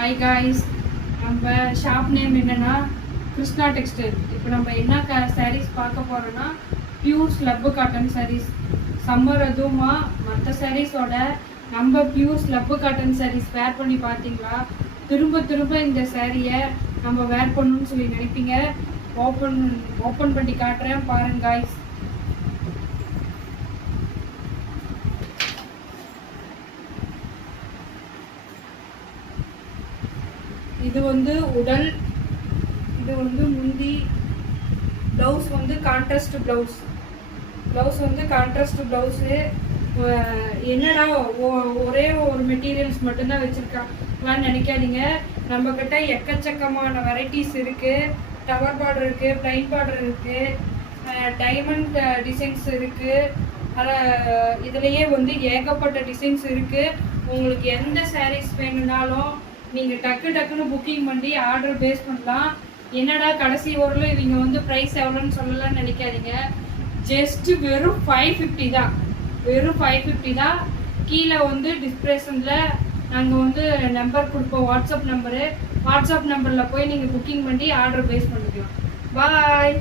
Hi guys, நம்ம shop name என்னன்னா Krishna textile. இப்போ நம்ம என்ன சாரீஸ் பார்க்க போகிறோன்னா பியூர் ஸ்லப்பு காட்டன் சாரீஸ். சம்மர் அதுவுமா மற்ற சாரீஸோட நம்ம பியூர் ஸ்லப்பு காட்டன் சாரீஸ் வேர் பண்ணி பார்த்தீங்களா, திரும்ப திரும்ப இந்த சாரியை நம்ம வேர் பண்ணணும்னு சொல்லி நினைப்பீங்க. ஓப்பன் பண்ணி காட்டுறேன் பாருங்க காய்ஸ். இது வந்து உடல், இது வந்து முந்தி. ப்ளவுஸ் வந்து கான்ட்ராஸ்ட் ப்ளவுஸ் வந்து கான்ட்ராஸ்ட் ப்ளவுஸு. என்னடா ஒரே ஒரு மெட்டீரியல்ஸ் மட்டும்தான் வச்சுருக்காங்களான்னு நினைக்காதீங்க. நம்மக்கிட்ட எக்கச்சக்கமான வெரைட்டிஸ் இருக்குது. டவர் பார்டர் இருக்குது, பிளைன் பார்டர் இருக்குது, டைமண்ட் டிசைன்ஸ் இருக்குது. இதுலேயே வந்து ஏகப்பட்ட டிசைன்ஸ் இருக்குது. உங்களுக்கு எந்த சாரீஸ் வேணும்னாலும் நீங்கள் டக்குன்னு புக்கிங் பண்ணி ஆர்டர் பேஸ் பண்ணலாம். என்னடா கடைசி ஓரில் இவங்க வந்து ப்ரைஸ் எவ்வளோன்னு சொல்லலாம்னு நினைக்காதீங்க. ஜஸ்ட்டு வெறும் 550 தான், வெறும் 550 தான். கீழே வந்து டிஸ்கிரிப்ஷனில் நாங்கள் வந்து நம்பர் கொடுப்போம், வாட்ஸ்அப் நம்பரில் போய் நீங்கள் புக்கிங் பண்ணி ஆர்டர் பேஸ் பண்ணிக்கலாம். பாய்.